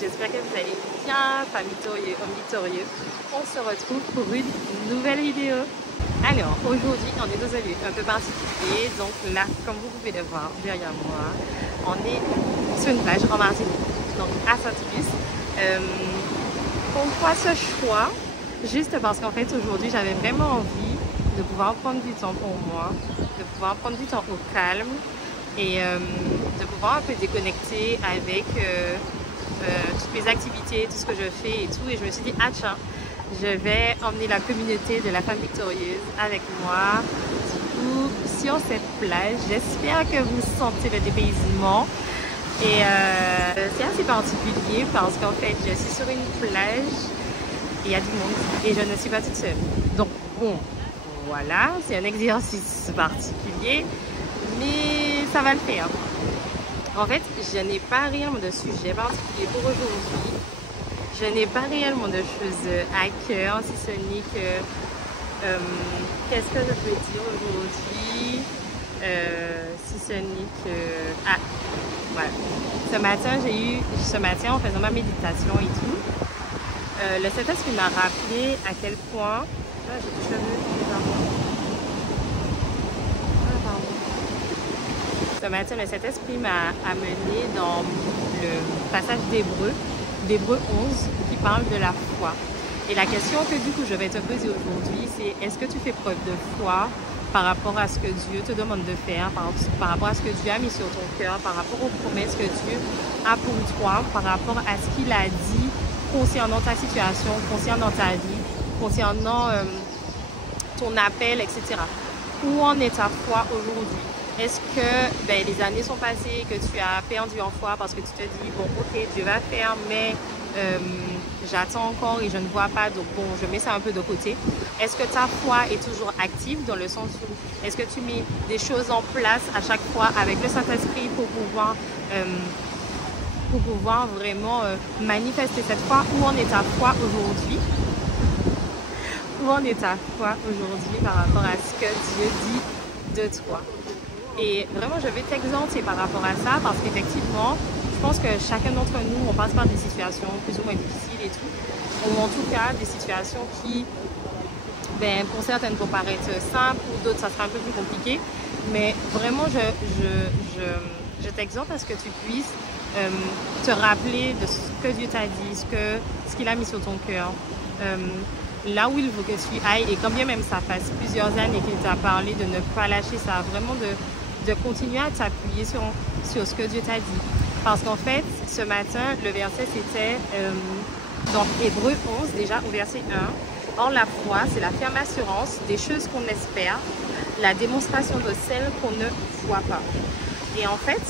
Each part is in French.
j'espère que vous allez bien, famille victorieux, hommes victorieux. On se retrouve pour une nouvelle vidéo. Alors, aujourd'hui, on est dans un lieu un peu particulier. Donc là, comme vous pouvez le voir derrière moi, on est sur une plage en Martinique, donc à Saint-Ibis. Pourquoi ce choix? Juste parce qu'en fait, aujourd'hui, j'avais vraiment envie de pouvoir prendre du temps pour moi, de pouvoir prendre du temps au calme et de pouvoir un peu déconnecter avec toutes mes activités, tout ce que je fais et tout. Et je me suis dit, ah tiens, je vais emmener la communauté de la femme victorieuse avec moi. Du coup, sur cette plage, j'espère que vous sentez le dépaysement. Et c'est assez particulier parce qu'en fait, je suis sur une plage et il y a du monde et je ne suis pas toute seule. Donc bon, voilà, c'est un exercice particulier, mais ça va le faire. En fait, je n'ai pas réellement de sujet particulier pour aujourd'hui. Je n'ai pas réellement de choses à cœur, si ce n'est que qu'est-ce que je peux dire aujourd'hui, si ce n'est que voilà. Ce matin, en faisant ma méditation et tout, le Saint-Esprit m'a rappelé à quel point j'ai des cheveux bizarrement. Ce matin, le Saint-Esprit m'a amené dans le passage d'Hébreux 11, qui parle de la foi. Et la question que du coup je vais te poser aujourd'hui, c'est est-ce que tu fais preuve de foi par rapport à ce que Dieu te demande de faire, par rapport à ce que Dieu a mis sur ton cœur, par rapport aux promesses que Dieu a pour toi, par rapport à ce qu'il a dit concernant ta situation, concernant ta vie, concernant ton appel, etc. Où en est ta foi aujourd'hui? Est-ce que les années sont passées, que tu as perdu en foi parce que tu te dis, bon, ok, Dieu va faire, mais j'attends encore et je ne vois pas, donc bon, je mets ça un peu de côté. Est-ce que ta foi est toujours active dans le sens où est-ce que tu mets des choses en place à chaque fois avec le Saint-Esprit pour pouvoir vraiment manifester cette foi? Où en est ta foi aujourd'hui? Où en est ta foi aujourd'hui par rapport à ce que Dieu dit de toi? Et vraiment, je vais t'exhorter par rapport à ça parce qu'effectivement, je pense que chacun d'entre nous, on passe par des situations plus ou moins difficiles et tout. Ou en tout cas, des situations qui, pour certaines, vont paraître simples, pour d'autres, ça sera un peu plus compliqué. Mais vraiment, je t'exhorte à ce que tu puisses te rappeler de ce que Dieu t'a dit, ce qu'il a mis sur ton cœur. Là où il veut que tu ailles, et quand bien même ça fasse plusieurs années qu'il t'a parlé de ne pas lâcher ça, vraiment de continuer à t'appuyer sur ce que Dieu t'a dit. Parce qu'en fait, ce matin, le verset c'était dans Hébreux 11, déjà au verset 1. Or la foi, c'est la ferme assurance des choses qu'on espère, la démonstration de celles qu'on ne voit pas. Et en fait,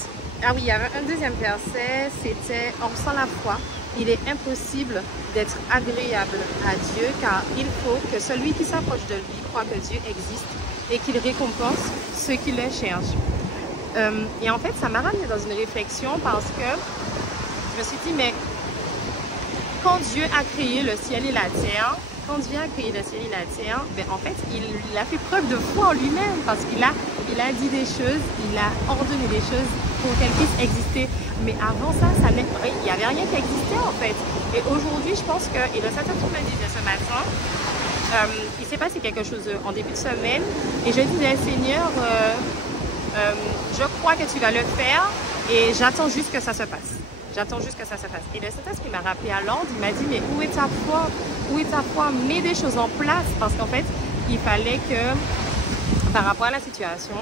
ah oui, il y avait un deuxième verset, c'était « Or sans la foi, il est impossible d'être agréable à Dieu, car il faut que celui qui s'approche de lui croit que Dieu existe et qu'il récompense ceux qui le cherchent. » Et en fait, ça m'a ramené dans une réflexion parce que je me suis dit, mais quand Dieu a créé le ciel et la terre, en fait, il a fait preuve de foi en lui-même parce qu'il a dit des choses, il a ordonné des choses pour qu'elles puissent exister. Mais avant ça, il n'y avait rien qui existait en fait. Et aujourd'hui, je pense que, et le Saint-Esprit me disait ce matin, il s'est passé quelque chose en début de semaine et je disais, Seigneur, je crois que tu vas le faire et j'attends juste que ça se passe. Et le Saint-Esprit m'a rappelé à l'ordre, il m'a dit, mais où est ta foi? Où est ta foi? Mets des choses en place parce qu'en fait, il fallait que, par rapport à la situation,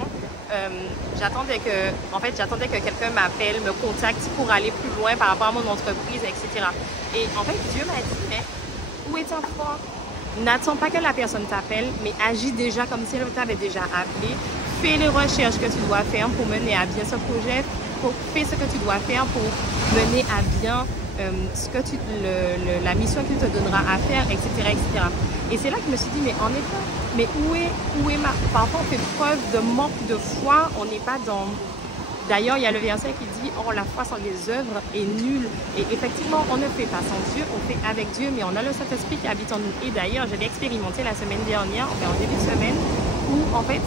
j'attendais que quelqu'un m'appelle, me contacte pour aller plus loin par rapport à mon entreprise, etc. Et en fait, Dieu m'a dit, mais où est ta foi? N'attends pas que la personne t'appelle, mais agis déjà comme si elle t'avait déjà appelé. Fais les recherches que tu dois faire pour mener à bien ce projet. Fais ce que tu dois faire pour mener à bien la mission qu'il te donnera à faire, etc. etc. Et c'est là que je me suis dit, mais en effet, mais où est ma... Parfois, on fait preuve de manque de foi, on n'est pas dans... D'ailleurs, il y a le verset qui dit, oh, la foi sans les œuvres est nulle. Et effectivement, on ne fait pas sans Dieu, on fait avec Dieu, mais on a le Saint-Esprit qui habite en nous. Et d'ailleurs, je l'ai expérimenté la semaine dernière, en début de semaine, où, en fait,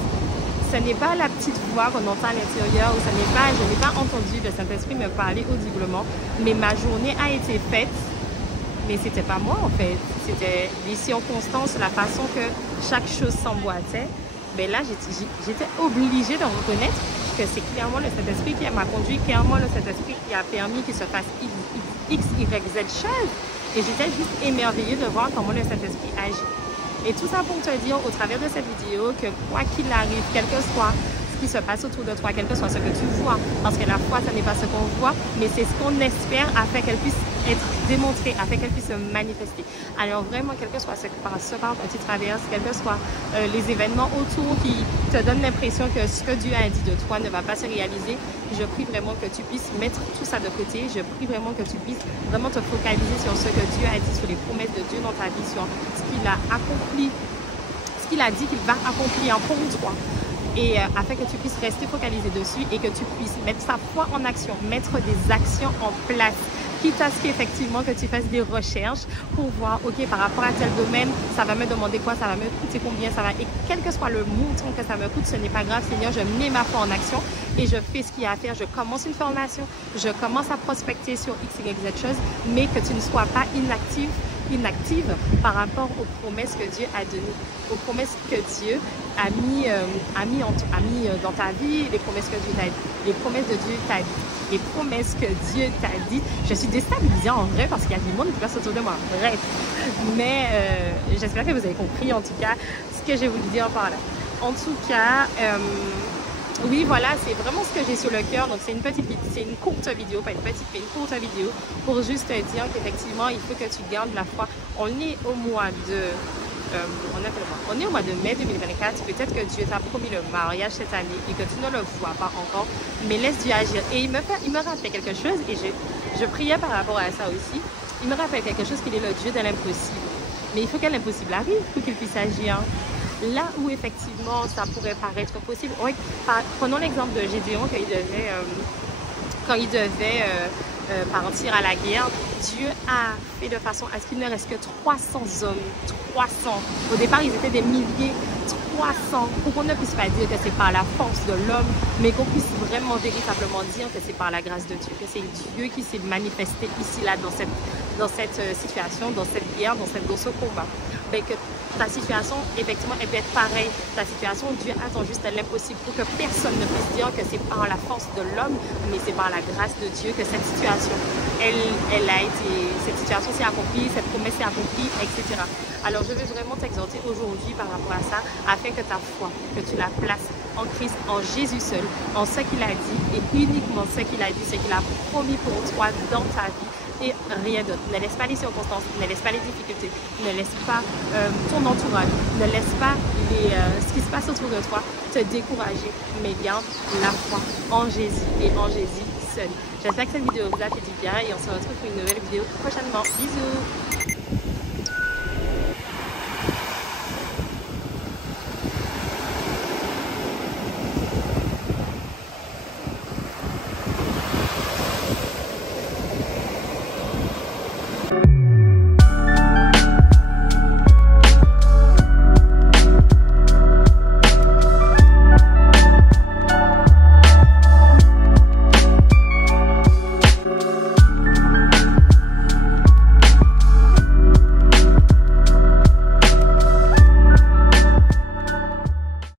ce n'est pas la petite voix qu'on entend à l'intérieur, ou je n'ai pas entendu le Saint-Esprit me parler audiblement, mais ma journée a été faite, mais c'était pas moi en fait, c'était les circonstances, la façon que chaque chose s'emboîtait. Ben là, j'étais obligée de reconnaître que c'est clairement le Saint-Esprit qui m'a conduit, clairement le Saint-Esprit qui a permis qu'il se fasse X, Y, Z chose. Et j'étais juste émerveillée de voir comment le Saint-Esprit agit. Et tout ça pour te dire au travers de cette vidéo que quoi qu'il arrive, quel que soit ce qui se passe autour de toi, quel que soit ce que tu vois, parce que la foi, ce n'est pas ce qu'on voit, mais c'est ce qu'on espère afin qu'elle puisse être démontrée, afin qu'elle puisse se manifester. Alors vraiment, quel que soit ce par que tu traverses, quels que soient les événements autour qui te donnent l'impression que ce que Dieu a dit de toi ne va pas se réaliser, je prie vraiment que tu puisses mettre tout ça de côté. Je prie vraiment que tu puisses vraiment te focaliser sur ce que Dieu a dit, sur les promesses de Dieu dans ta vie, sur ce qu'il a accompli, ce qu'il a dit qu'il va accomplir pour toi. Et afin que tu puisses rester focalisé dessus et que tu puisses mettre sa foi en action, mettre des actions en place. Quitte à ce qu'effectivement que tu fasses des recherches pour voir, ok, par rapport à tel domaine, ça va me demander quoi, ça va me coûter combien, ça va, et quel que soit le montant que ça me coûte, ce n'est pas grave, Seigneur, je mets ma foi en action et je fais ce qu'il y a à faire. Je commence une formation, je commence à prospecter sur X, Y, Z choses, mais que tu ne sois pas inactive par rapport aux promesses que Dieu a données, aux promesses que Dieu a mis dans ta vie, les promesses que Dieu t'a dit, les promesses de Dieu t'a dit, les promesses que Dieu t'a dit. Je suis déstabilisée en vrai parce qu'il y a du monde qui passe autour de moi. Bref, mais j'espère que vous avez compris en tout cas ce que j'ai voulu dire par là. En tout cas, oui, voilà, c'est vraiment ce que j'ai sur le cœur. Donc, c'est une courte vidéo, pas une petite, mais une courte vidéo pour juste te dire qu'effectivement, il faut que tu gardes la foi. On est au mois de... on est au mois de mai 2024. Peut-être que Dieu t'a promis le mariage cette année et que tu ne le vois pas encore. Mais laisse Dieu agir. Et il me rappelle quelque chose et je priais par rapport à ça aussi. Il me rappelle quelque chose qu'il est le Dieu de l'impossible. Mais il faut que l'impossible arrive pour qu'il puisse agir. Là où effectivement ça pourrait paraître possible, oui, prenons l'exemple de Gédéon quand il devait partir à la guerre. Dieu a fait de façon à ce qu'il ne reste que 300 hommes, 300. Au départ, ils étaient des milliers, 300, pour qu'on ne puisse pas dire que c'est par la force de l'homme, mais qu'on puisse vraiment véritablement dire que c'est par la grâce de Dieu, que c'est Dieu qui s'est manifesté ici, là, dans cette situation, dans cette guerre, dans ce combat. Ben, que ta situation, effectivement, elle peut être pareille. Ta situation, Dieu attend juste l'impossible pour que personne ne puisse dire que c'est par la force de l'homme, mais c'est par la grâce de Dieu que cette situation, cette situation s'est accomplie, cette promesse s'est accomplie, etc. Alors, je veux vraiment t'exhorter aujourd'hui par rapport à ça, afin que ta foi, que tu la places en Christ, en Jésus seul, en ce qu'il a dit, et uniquement ce qu'il a dit, ce qu'il a promis pour toi dans ta vie. Et rien d'autre. Ne laisse pas les circonstances, ne laisse pas les difficultés, ne laisse pas ton entourage, ne laisse pas ce qui se passe autour de toi te décourager, mais garde la foi en Jésus et en Jésus seul. J'espère que cette vidéo vous a fait du bien et on se retrouve pour une nouvelle vidéo prochainement. Bisous!